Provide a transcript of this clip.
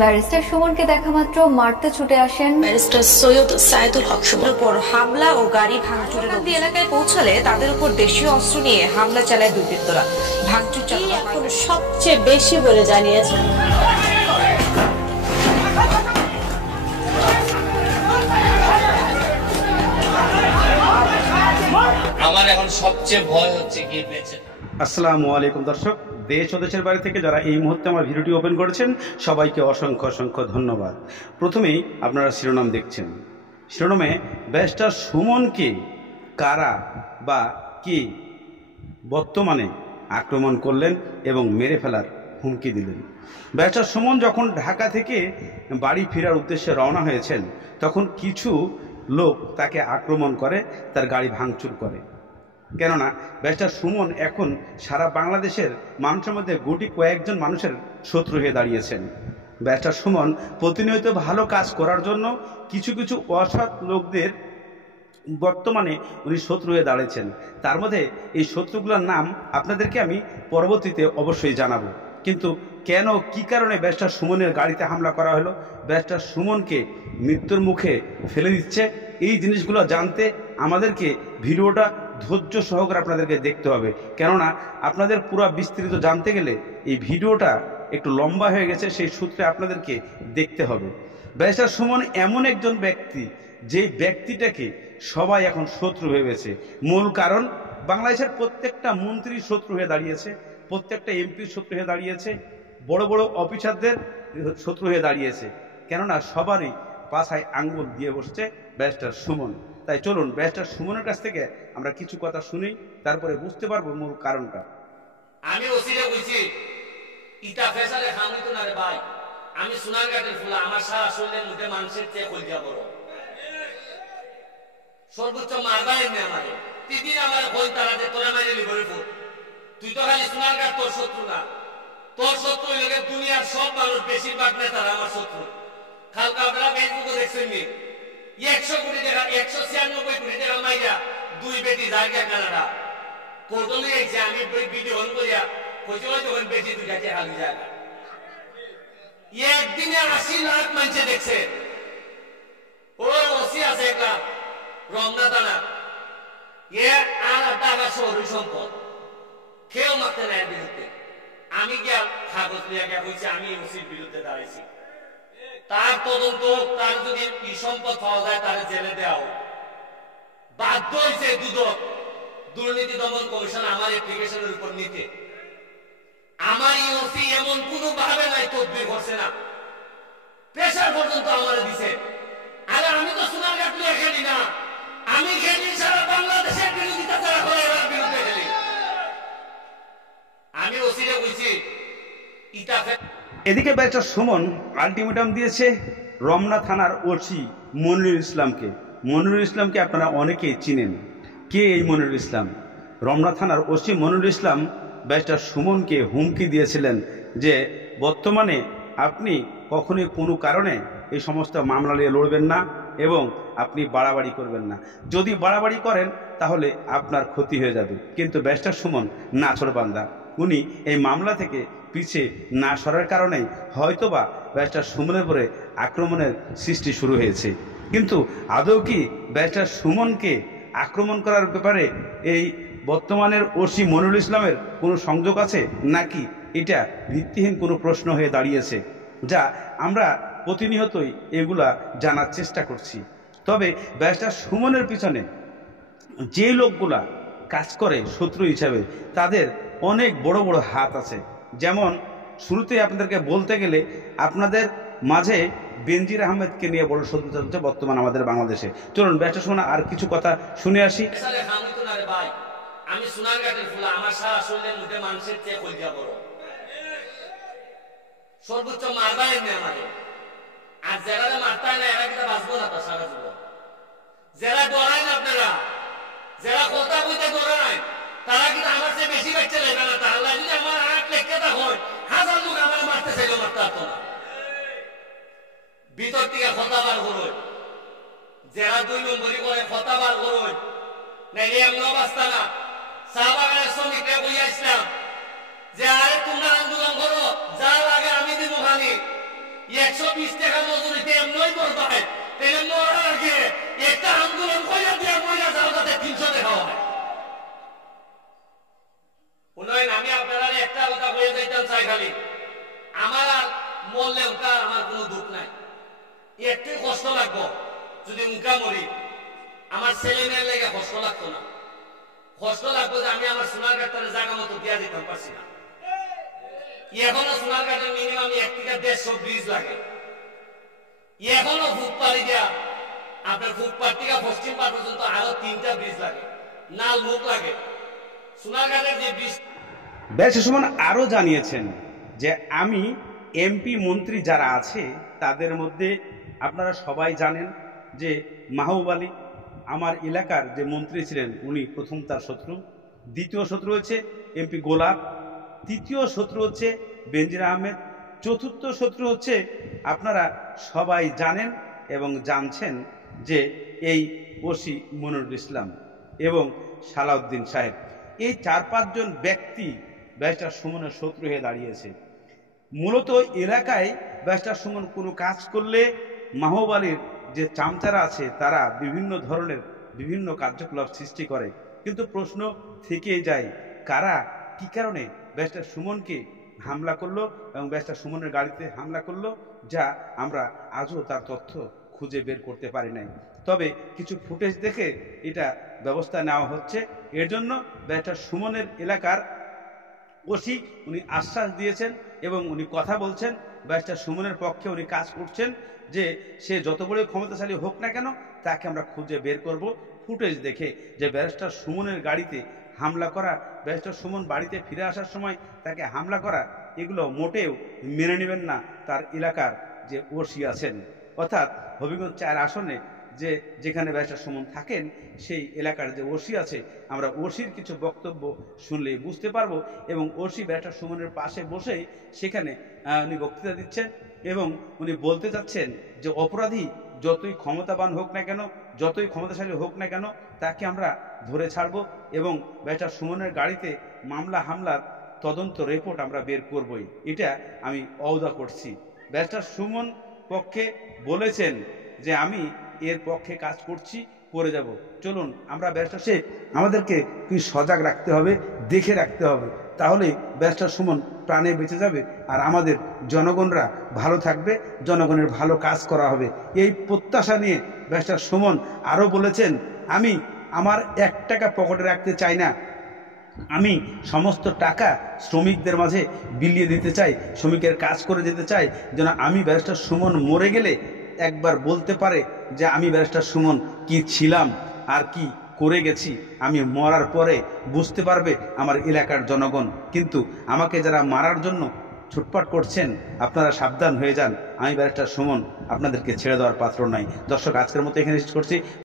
Barrister সুমনকে দেখা মাত্র মারতে ছুটে আসেন ব্যারিস্টার সৈয়দ সাইদুল হক সুমনের উপর হামলা ও গাড়ি ভাঙচুরের এলাকায় পৌঁছালে তাদের উপর দেশীয় অস্ত্র নিয়ে হামলা চালায় দুর্বৃত্তরা। ভাঙচুর চালানো এখন সবচেয়ে বেশি বলে জানিয়েছেন। আমার এখন সবচেয়ে ভয় হচ্ছে কি বেঁচে। আসসালামু আলাইকুম দর্শক, দেশ ও দেশের বাইরে থেকে যারা এই মুহূর্তে আমার ভিডিওটি ওপেন করেছেন সবাইকে অসংখ্য অসংখ্য ধন্যবাদ। প্রথমেই আপনারা শিরোনাম দেখছেন। শিরোনামে ব্যারিস্টার সুমনকে কারা বা কে বর্তমানে আক্রমণ করলেন এবং মেরে ফেলার হুমকি দিলেন। ব্যারিস্টার সুমন যখন ঢাকা থেকে বাড়ি ফেরার উদ্দেশ্যে রওনা হয়েছেন তখন কিছু লোক তাকে আক্রমণ করে, তার গাড়ি ভাঙচুর করে। কেননা ব্যারিস্টার সুমন এখন সারা বাংলাদেশের মানুষের মধ্যে গুটি কয়েকজন মানুষের শত্রু হয়ে দাঁড়িয়েছেন। ব্যারিস্টার সুমন প্রতিনিয়ত ভালো কাজ করার জন্য কিছু কিছু অসৎ লোকদের বর্তমানে উনি শত্রু হয়ে দাঁড়িয়েছেন। তার মধ্যে এই শত্রুগুলোর নাম আপনাদেরকে আমি পরবর্তীতে অবশ্যই জানাবো। কিন্তু কেন কি কারণে ব্যারিস্টার সুমনের গাড়িতে হামলা করা হলো, ব্যারিস্টার সুমনকে মৃত্যুর মুখে ফেলে দিচ্ছে, এই জিনিসগুলো জানতে আমাদেরকে ভিডিওটা ধৈর্য সহকারে আপনাদেরকে দেখতে হবে। কেননা আপনাদের পুরো বিস্তৃত জানতে গেলে এই ভিডিওটা একটু লম্বা হয়ে গেছে, সেই সূত্রে আপনাদেরকে দেখতে হবে। ব্যারিস্টার সুমন এমন একজন ব্যক্তি যে ব্যক্তিটাকে সবাই এখন শত্রু ভেবেছে। মূল কারণ বাংলাদেশের প্রত্যেকটা মন্ত্রী শত্রু হয়ে দাঁড়িয়েছে, প্রত্যেকটা এমপির শত্রু হয়ে দাঁড়িয়েছে, বড় বড় অফিসারদের শত্রু হয়ে দাঁড়িয়েছে। কেননা সবারই পাছায় আঙ্গুল দিয়ে বসছে ব্যারিস্টার সুমন। তাই চলুন ব্যারিস্টার সুমনের কাছ থেকে আমরা কিছু কথা শুনি, তারপরে বুঝতে পারবো মূল কারণটা। আমি ওসিরে কইছি ইটা ফেসারে খামিতো না রে ভাই, আমি সোনারঘাটের ফুলা, আমার সারা শরীরের মধ্যে মানুষের চেয়ে কইজা বড়, সর্বোচ্চ মারবাই নে আমারে তিদিন আমার কই তারা যে তোরা মাইরে লিবরে ফুল। তুই তো খালি সোনারঘাট তোর শত্রু না, তোর শত্রু হইলে দুনিয়ার সব মানুষ বেশিরভাগ নেতারা আমার শত্রু। কালকে আপনারা ফেসবুকে দেখছেন নি 100 কোটি টাকা 196 কোটি টাকা মাইরা দুই বেটি জায়গা কানাডা কোর্টলে এসে আমি ভিডিও অন করিয়া কইতে হয় তখন বেটি দুইটাকে হালি জায়গা একদিনে 80 লাখ মানুষ দেখছে। ওই ওসি আছে একটা রমনা থানা, এ আর টাকা শহর সম্পদ কেউ মারতে নাই বিরুদ্ধে। আমি গিয়া কাগজ নিয়ে গিয়া কইছি আমি ওসির বিরুদ্ধে দাঁড়াইছি, তার তদন্ত, তার যদি সম্পদ পাওয়া যায় তার জেলে দেওয়া। বাধ্য হয়েছে দুদক দুর্নীতি দমন কমিশন আমার অ্যাপ্লিকেশনের উপর নিতে। আমার ইউসি এমন কোনো ভাবে নাই তদবির করছে না, প্রেসার পর্যন্ত আমার দিছে। আরে আমি তো সোনারঘাট নিয়ে খেলি না, আমি খেলি সারা বাংলাদেশের বিরোধিতা যারা করে এবার বিরুদ্ধে খেলি। আমি ওসিরে কইছি ইটা। এদিকে ব্যারিস্টার সুমন আলটিমেটাম দিয়েছে রমনা থানার ওসি মনিরুল ইসলামকে। মনিরুল ইসলামকে আপনারা অনেকেই চিনেন। কে এই মনিরুল ইসলাম? রমনা থানার ওসি মনিরুল ইসলাম ব্যারিস্টার সুমনকে হুমকি দিয়েছিলেন যে বর্তমানে আপনি কখনোই কোনো কারণে এই সমস্ত মামলা নিয়ে লড়বেন না এবং আপনি বাড়াবাড়ি করবেন না। যদি বাড়াবাড়ি করেন তাহলে আপনার ক্ষতি হয়ে যাবে। কিন্তু ব্যারিস্টার সুমন নাছোড়বান্দা, উনি এই মামলা থেকে পিছিয়ে না সরার কারণেই হয়তোবা ব্যারিস্টার সুমনের উপরে আক্রমণের সৃষ্টি শুরু হয়েছে। কিন্তু আদৌ কি ব্যারিস্টার সুমনকে আক্রমণ করার ব্যাপারে এই বর্তমানের ওসি মনিরুল ইসলামের কোনো সংযোগ আছে, নাকি এটা ভিত্তিহীন কোনো প্রশ্ন হয়ে দাঁড়িয়েছে, যা আমরা প্রতিনিয়তই এগুলা জানার চেষ্টা করছি। তবে ব্যারিস্টার সুমনের পিছনে যে লোকগুলা কাজ করে শত্রু হিসাবে তাদের অনেক বড় বড় হাত আছে। যেমন শুরুতেই আপনাদেরকে বলতে গেলে আপনাদের মাঝে বেনজির আহমেদকে নিয়ে বড় শত্রুতা চলছে বর্তমান আমাদের বাংলাদেশে। চলুন ব্যারিস্টার সুমন আর কিছু কথা শুনে আসি। আমি সোনারঘাটের ফুলা, আমার সারা শরীরের মধ্যে মানুষের চেয়ে কইজা বড়, সর্বোচ্চ মারবাই নে আমারে। আর যারা মারতায় না এরা কিন্তু বাঁচবো না তো সারা জীবন। যারা ডরায় না আপনারা, যারা কথা কইতে ডরায় তারা কিন্তু আমার চেয়ে বেশি বাচ্চা লাগবে না। তাহলে যদি আমার 8 লাখ টাকা হয়, 1000 লোক আমার মারতে চাইলেও মারতে পারতো না। ভিতর থেকে কথা বার করো, যারা 2 নম্বরই করে কথা বার করো, নাইলে এমন অবস্থা না। চা বাগানের শ্রমিকরা বইয়া ইসলাম যে আরে তোমরা আন্দোলন করো, যা লাগে আমি দিব খালি। 120 টাকা মজুরিতে এমনই মরবা হয়, তাহলে মরার আগে একটা আন্দোলন কইরা দিয়ে মহিলা যাও যাতে 300 টাকা হয়। উন্নয়ন আমি আপনারা একটা কথা বলে যাইতাম চাই, খালি আমার আর মরলে ওটা আমার কোনো দুঃখ নাই, একটু কষ্ট লাগবো যদি মুখা মরি, আমার ছেলে মেয়ের লেগে কষ্ট লাগতো না। কষ্ট লাগবো যে আমি আমার সোনারঘাটের জায়গা মতো দিয়া দিতে পারছি না। এখনো সোনারঘাটের মিনিমাম 1 থেকে 150 ব্রিজ লাগে, এখনো ফুটপাড়ি দিয়া আপনার ফুটপাড় থেকে পশ্চিম পাড় পর্যন্ত আরো 3টা ব্রিজ লাগে, নাল মুখ লাগে। সোনারঘাটের যে ব্রিজ। ব্যারিস্টার সুমন আরও জানিয়েছেন যে আমি এমপি মন্ত্রী যারা আছে তাদের মধ্যে আপনারা সবাই জানেন যে মাহবুব আলী আমার এলাকার যে মন্ত্রী ছিলেন উনি প্রথম তার শত্রু, দ্বিতীয় শত্রু হচ্ছে এমপি গোলাপ, তৃতীয় শত্রু হচ্ছে বেনজির আহমেদ, চতুর্থ শত্রু হচ্ছে আপনারা সবাই জানেন এবং জানছেন যে এই ওসি মনিরুল ইসলাম এবং সালাউদ্দিন সাহেব। এই 4-5 জন ব্যক্তি ব্যারিস্টার সুমনের শত্রু হয়ে দাঁড়িয়েছে। মূলত এলাকায় ব্যারিস্টার সুমন কোনো কাজ করলে মাহবুব আলীর যে চামচারা আছে তারা বিভিন্ন ধরনের বিভিন্ন কার্যকলাপ সৃষ্টি করে, কিন্তু প্রশ্ন থেকেই যায় কারা কি কারণে ব্যারিস্টার সুমনকে হামলা করলো এবং ব্যারিস্টার সুমনের গাড়িতে হামলা করলো, যা আমরা আজও তার তথ্য খুঁজে বের করতে পারি নাই। তবে কিছু ফুটেজ দেখে এটা ব্যবস্থা নেওয়া হচ্ছে। এর জন্য ব্যারিস্টার সুমনের এলাকার ওসি উনি আশ্বাস দিয়েছেন এবং উনি কথা বলছেন, ব্যারিস্টার সুমনের পক্ষে উনি কাজ করছেন যে সে যত বড় ক্ষমতাশালী হোক না কেন তাকে আমরা খুঁজে বের করব। ফুটেজ দেখে যে ব্যারিস্টার সুমনের গাড়িতে হামলা করা, ব্যারিস্টার সুমন বাড়িতে ফিরে আসার সময় তাকে হামলা করা, এগুলো মোটেও মেনে নেবেন না তার এলাকার যে ওসি আছেন। অর্থাৎ হবিগঞ্জ 4 আসনে যেখানে ব্যারিস্টার সুমন থাকেন সেই এলাকার যে ওসি আছে, আমরা ওসির কিছু বক্তব্য শুনলে বুঝতে পারবো এবং ওসি ব্যারিস্টার সুমনের পাশে বসেই সেখানে উনি বক্তৃতা দিচ্ছেন এবং উনি বলতে চাচ্ছেন যে অপরাধী যতই ক্ষমতাবান হোক না কেন, যতই ক্ষমতাশালী হোক না কেন, তাকে আমরা ধরে ছাড়বো এবং ব্যারিস্টার সুমনের গাড়িতে মামলা হামলার তদন্ত রিপোর্ট আমরা বের করবই, এটা আমি ওয়াদা করছি। ব্যারিস্টার সুমন পক্ষে বলেছেন যে আমি এর পক্ষে কাজ করছি, করে যাব। চলুন আমরা ব্যারিস্টার সে আমাদেরকে কি সজাগ রাখতে হবে, দেখে রাখতে হবে, তাহলে ব্যারিস্টার সুমন প্রাণে বেঁচে যাবে আর আমাদের জনগণরা ভালো থাকবে, জনগণের ভালো কাজ করা হবে। এই প্রত্যাশা নিয়ে ব্যারিস্টার সুমন আরও বলেছেন, আমি আমার 1 টাকা পকেটে রাখতে চাই না, আমি সমস্ত টাকা শ্রমিকদের মাঝে বিলিয়ে দিতে চাই, শ্রমিকের কাজ করে যেতে চাই, যেন আমি ব্যারিস্টার সুমন মরে গেলে একবার বলতে পারে যে আমি ব্যারিস্টার সুমন কি ছিলাম আর কি করে গেছি, আমি মরার পরে বুঝতে পারবে আমার এলাকার জনগণ। কিন্তু আমাকে যারা মারার জন্য ছুটপাট করছেন আপনারা সাবধান হয়ে যান, আমি ব্যারিস্টার সুমন আপনাদেরকে ছেড়ে দেওয়ার পাত্র নাই। দর্শক, আজকের মতো এখানে শেষ করছি।